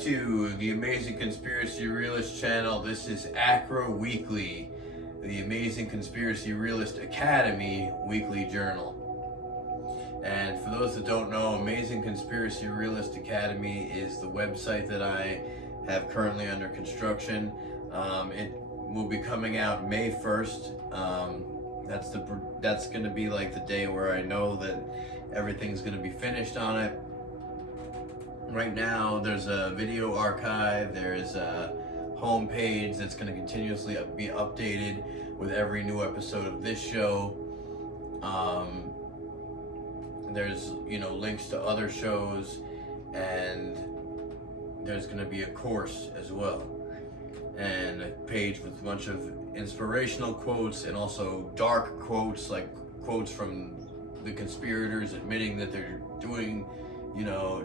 to the Amazing Conspiracy Realist channel. This is ACRA Weekly, the Amazing Conspiracy Realist Academy weekly journal. And for those that don't know, Amazing Conspiracy Realist Academy is the website that I have currently under construction. It will be coming out May 1st. That's going to be like the day where I know that everything's going to be finished on it. Right now, there's a video archive, there's a home page that's going to continuously be updated with every new episode of this show. There's, links to other shows, and there's going to be a course as well. And a page with a bunch of inspirational quotes and also dark quotes, like quotes from the conspirators admitting that they're doing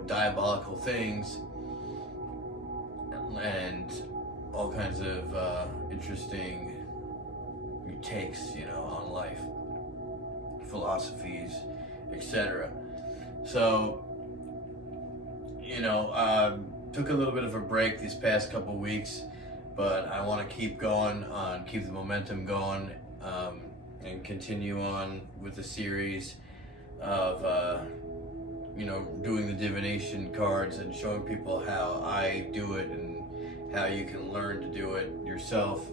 diabolical things, and all kinds of interesting takes, on life, philosophies, etc. So, took a little bit of a break these past couple weeks, but I want to keep going on, keep the momentum going, and continue on with the series of doing the divination cards and showing people how I do it and how you can learn to do it yourself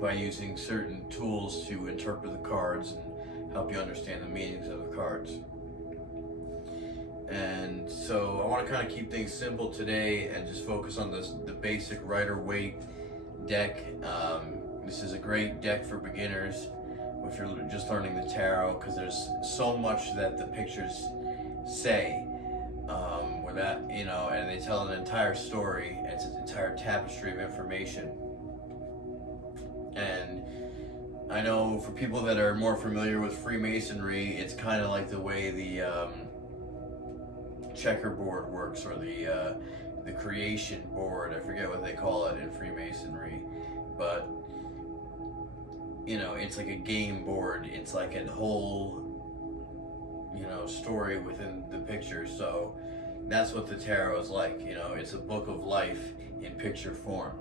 by using certain tools to interpret the cards and help you understand the meanings of the cards. And so I want to kind of keep things simple today and just focus on the basic Rider-Waite deck. This is a great deck for beginners if you're just learning the tarot, because there's so much that the pictures say, and they tell an entire story. It's an entire tapestry of information. And I know for people that are more familiar with Freemasonry, it's kind of like the way the checkerboard works, or the creation board. I forget what they call it in Freemasonry, but it's like a game board. It's like a whole story within the picture. So that's what the tarot is like. It's a book of life in picture form.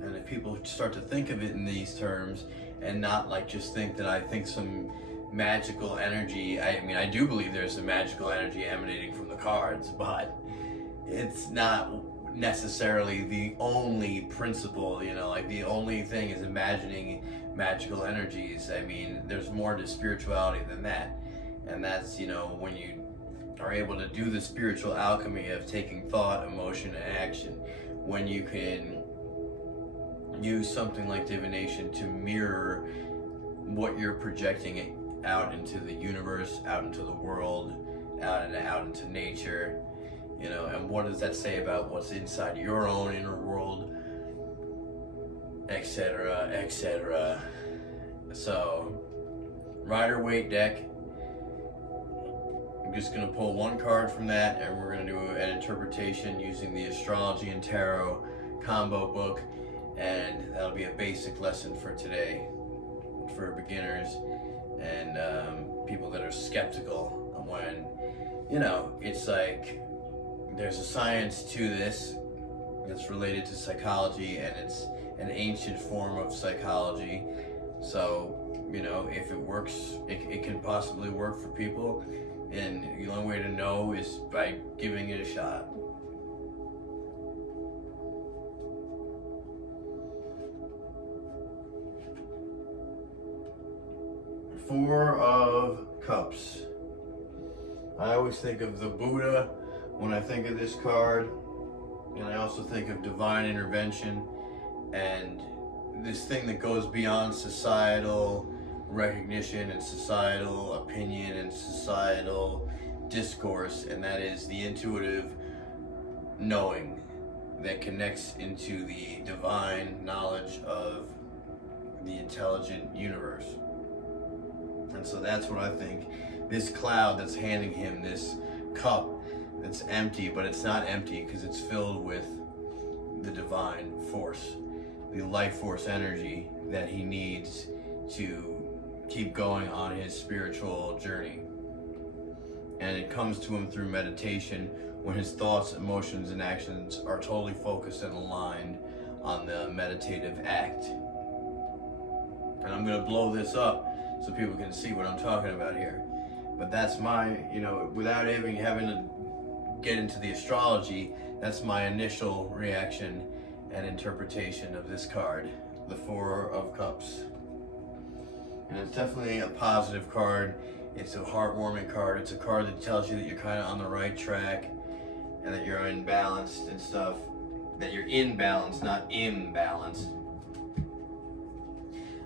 And if people start to think of it in these terms and not just think that I think some magical energy, I do believe there's some magical energy emanating from the cards, but it's not necessarily the only principle, the only thing is imagining magical energies. There's more to spirituality than that. And that's, when you are able to do the spiritual alchemy of taking thought, emotion, and action, when you can use something like divination to mirror what you're projecting out into the universe, out into the world, out into nature, and what does that say about what's inside your own inner world, etc., etc. So, Rider-Waite deck. I'm just going to pull one card from that, and we're going to do an interpretation using the Astrology and Tarot combo book, and that'll be a basic lesson for today for beginners and people that are skeptical when, it's like there's a science to this that's related to psychology, and it's an ancient form of psychology. So, if it works, it can possibly work for people. And the only way to know is by giving it a shot. Four of Cups. I always think of the Buddha when I think of this card, and I also think of divine intervention and this thing that goes beyond societal recognition and societal opinion and societal discourse, and that is the intuitive knowing that connects into the divine knowledge of the intelligent universe. And so that's what I think. This cloud that's handing him this cup that's empty, but it's not empty because it's filled with the divine force, the life force energy that he needs to keep going on his spiritual journey. And it comes to him through meditation when his thoughts, emotions, and actions are totally focused and aligned on the meditative act. And I'm going to blow this up so people can see what I'm talking about here. But that's my, without even having to get into the astrology, that's my initial reaction and interpretation of this card, the Four of Cups. And it's definitely a positive card. It's a heartwarming card. It's a card that tells you that you're kind of on the right track and that you're in balance and stuff. That you're in balance, not imbalanced.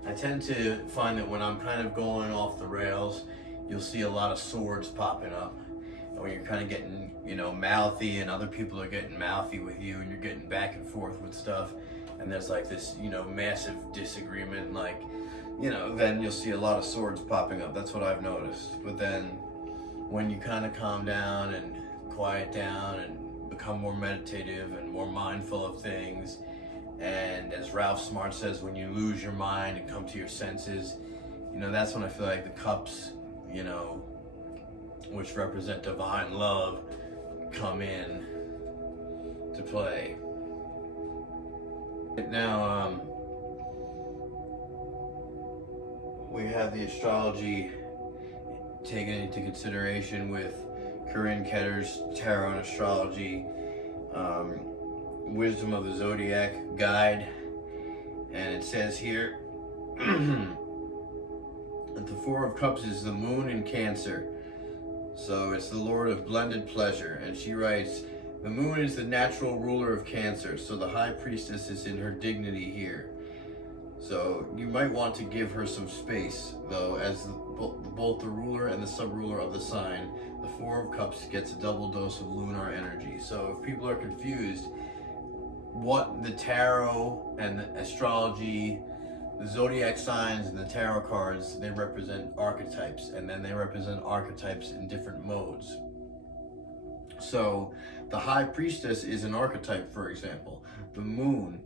I tend to find that when I'm kind of going off the rails, you'll see a lot of swords popping up. And when you're kind of getting, mouthy, and other people are getting mouthy with you, and you're getting back and forth with stuff, and there's like this, massive disagreement, then you'll see a lot of swords popping up. That's what I've noticed. But then when you kind of calm down and quiet down and become more meditative and more mindful of things, and as Ralph Smart says, when you lose your mind and come to your senses, that's when I feel like the cups, which represent divine love, come in to play. Now, we have the astrology taken into consideration with Corinne Ketter's Tarot and Astrology, Wisdom of the Zodiac Guide, and it says here that the Four of Cups is the moon in Cancer. So it's the Lord of blended pleasure. And she writes, the moon is the natural ruler of Cancer, so the High Priestess is in her dignity here. So you might want to give her some space, though, as both the ruler and the sub-ruler of the sign, the Four of Cups gets a double dose of lunar energy. So if people are confused, what the tarot and the astrology, the zodiac signs and the tarot cards, they represent archetypes, and then they represent archetypes in different modes. So the High Priestess is an archetype, for example. The moon,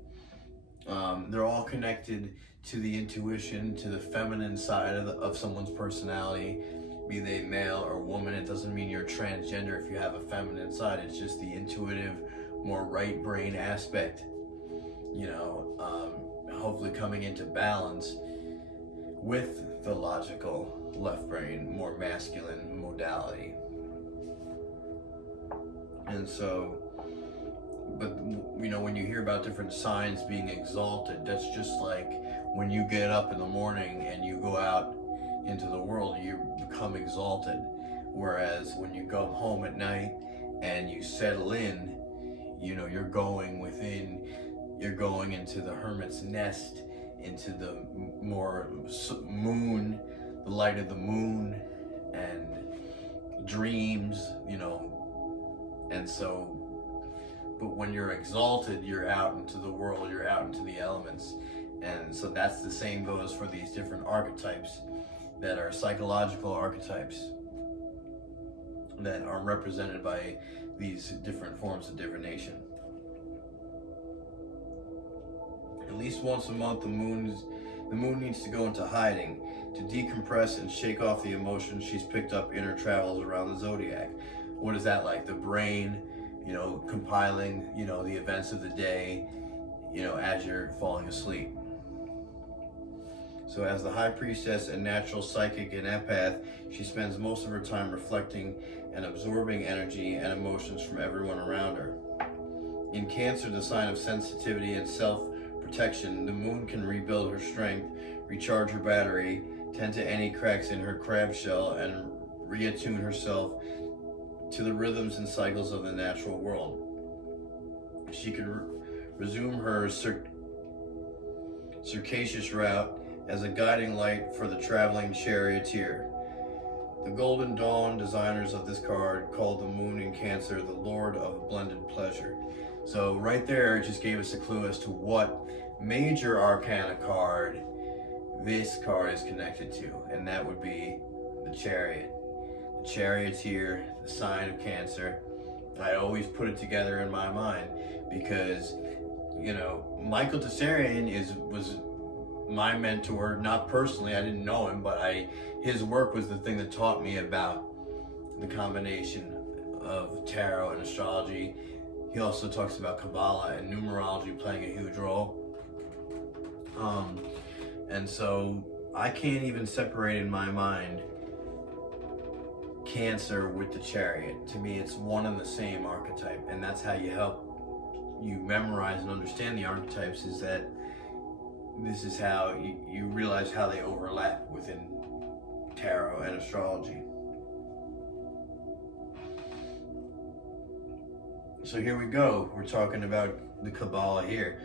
they're all connected to the intuition, to the feminine side of someone's personality, be they male or woman. It doesn't mean you're transgender if you have a feminine side. It's just the intuitive, more right brain aspect, hopefully coming into balance with the logical left brain, more masculine modality. And so, but when you hear about different signs being exalted, that's just like when you get up in the morning and you go out into the world, you become exalted. Whereas when you go home at night and you settle in, you're going within, you're going into the hermit's nest, into the more moon, the light of the moon, and dreams, and so, but when you're exalted, you're out into the world, you're out into the elements. And so that's the same goes for these different archetypes that are psychological archetypes that are represented by these different forms of divination. At least once a month, the moon needs to go into hiding to decompress and shake off the emotions she's picked up in her travels around the zodiac. What is that like? The brain, compiling, the events of the day, as you're falling asleep. So as the High Priestess and natural psychic and empath, she spends most of her time reflecting and absorbing energy and emotions from everyone around her. In Cancer, the sign of sensitivity and self-protection, the moon can rebuild her strength, recharge her battery, tend to any cracks in her crab shell, and reattune herself to the rhythms and cycles of the natural world. She can resume her circassian route as a guiding light for the traveling charioteer. The Golden Dawn designers of this card called the moon in Cancer the Lord of blended pleasure. So right there, it just gave us a clue as to what major arcana card this card is connected to, and that would be the Chariot. The Charioteer, the sign of Cancer. I always put it together in my mind because, Michael Tsarian was my mentor, not personally, I didn't know him, but his work was the thing that taught me about the combination of tarot and astrology. He also talks about Kabbalah and numerology playing a huge role. And so I can't even separate in my mind Cancer with the Chariot. To me, it's one and the same archetype, and that's how you help you memorize and understand the archetypes, is that this is how you realize how they overlap within tarot and astrology. So here we go. We're talking about the Kabbalah here.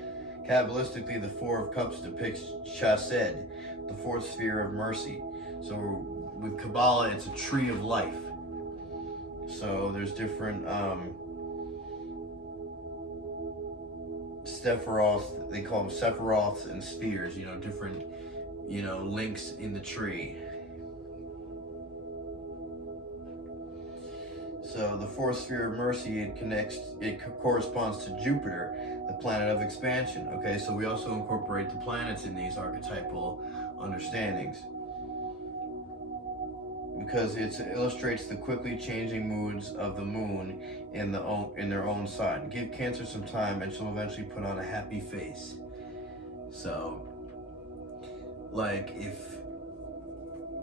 Kabbalistically, the Four of Cups depicts Chesed, the fourth sphere of mercy. So with Kabbalah, it's a tree of life. So there's different Sephiroth, they call them Sephiroths and spheres, different, links in the tree. So the fourth sphere of mercy, it corresponds to Jupiter, the planet of expansion. Okay, so we also incorporate the planets in these archetypal understandings, because it illustrates the quickly changing moods of the moon in their own sign. Give Cancer some time and she'll eventually put on a happy face. So, like, if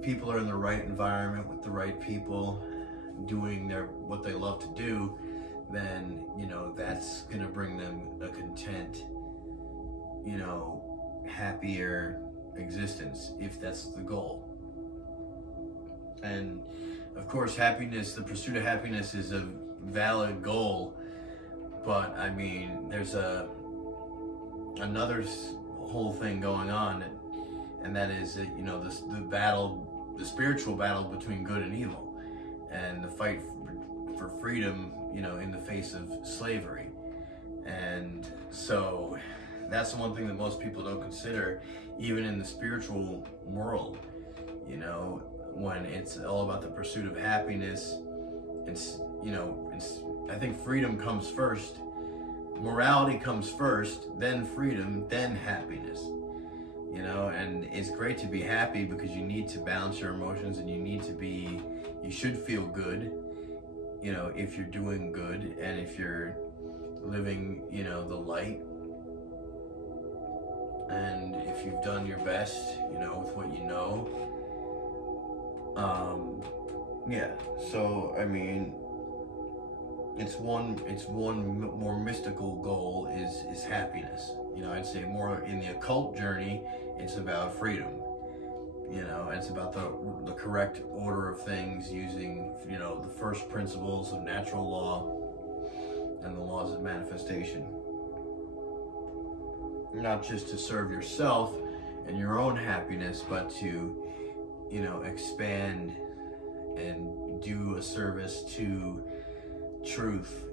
people are in the right environment with the right people, doing what they love to do, then that's gonna bring them a content, happier existence, if that's the goal. And of course, the pursuit of happiness is a valid goal, but I mean, there's another whole thing going on, and that is that the spiritual battle between good and evil, and the fight for freedom, in the face of slavery. And so that's the one thing that most people don't consider, even in the spiritual world. When it's all about the pursuit of happiness, I think freedom comes first, morality comes first, then freedom, then happiness. And it's great to be happy because you need to balance your emotions, and you should feel good, if you're doing good and if you're living, the light, and if you've done your best, with what you know. So I mean, it's one more mystical goal is happiness. I'd say more in the occult journey, it's about freedom. It's about the correct order of things, using, the first principles of natural law and the laws of manifestation. Not just to serve yourself and your own happiness, but to, expand and do a service to truth,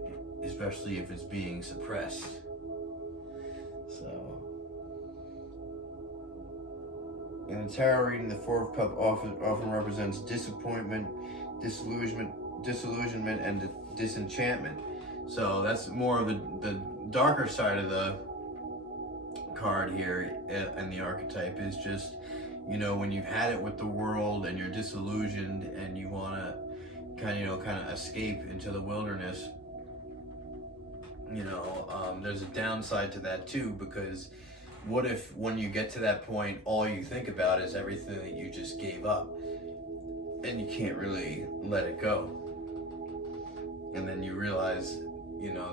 especially if it's being suppressed. So, in the tarot reading, the Four of Cups often represents disappointment, disillusionment, and disenchantment. So that's more of the darker side of the card here, and the archetype is just, when you've had it with the world and you're disillusioned and you want to kind of escape into the wilderness. There's a downside to that too, because what if when you get to that point, all you think about is everything that you just gave up, and you can't really let it go, and then you realize,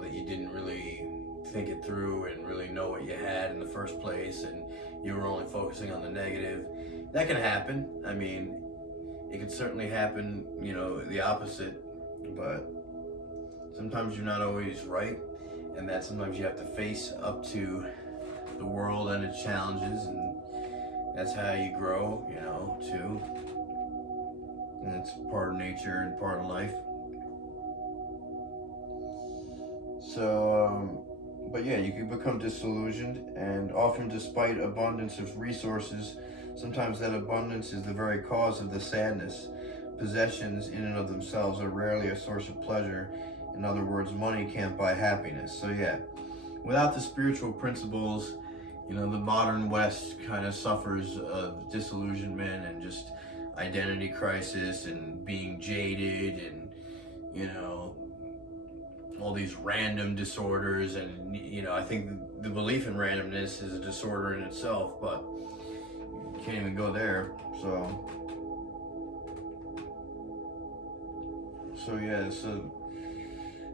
that you didn't really think it through and really know what you had in the first place, and you were only focusing on the negative. That can happen. I mean, it could certainly happen, the opposite, but sometimes you're not always right, and that sometimes you have to face up to the world and its challenges, and that's how you grow, too. And it's part of nature and part of life. So, but yeah, you can become disillusioned, and often despite abundance of resources, sometimes that abundance is the very cause of the sadness. Possessions in and of themselves are rarely a source of pleasure. In other words, money can't buy happiness. So yeah, without the spiritual principles, the modern West kind of suffers of disillusionment and just identity crisis and being jaded and, all these random disorders, and I think the belief in randomness is a disorder in itself, but you can't even go there. So yeah, so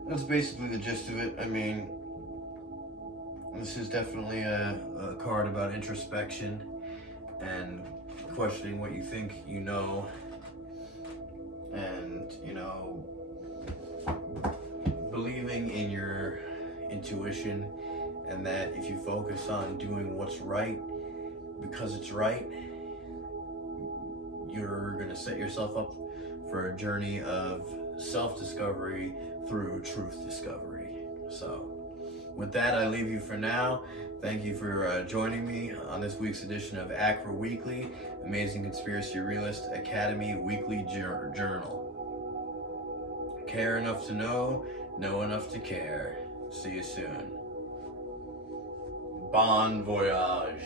that's basically the gist of it. I mean, this is definitely a card about introspection and questioning what you think you know, and believing in your intuition, and that if you focus on doing what's right because it's right, you're going to set yourself up for a journey of self-discovery through truth discovery. So with that, I leave you for now. Thank you for joining me on this week's edition of ACRA Weekly, Amazing Conspiracy Realist Academy Weekly Journal. Care enough to know enough to care. See you soon. Bon voyage.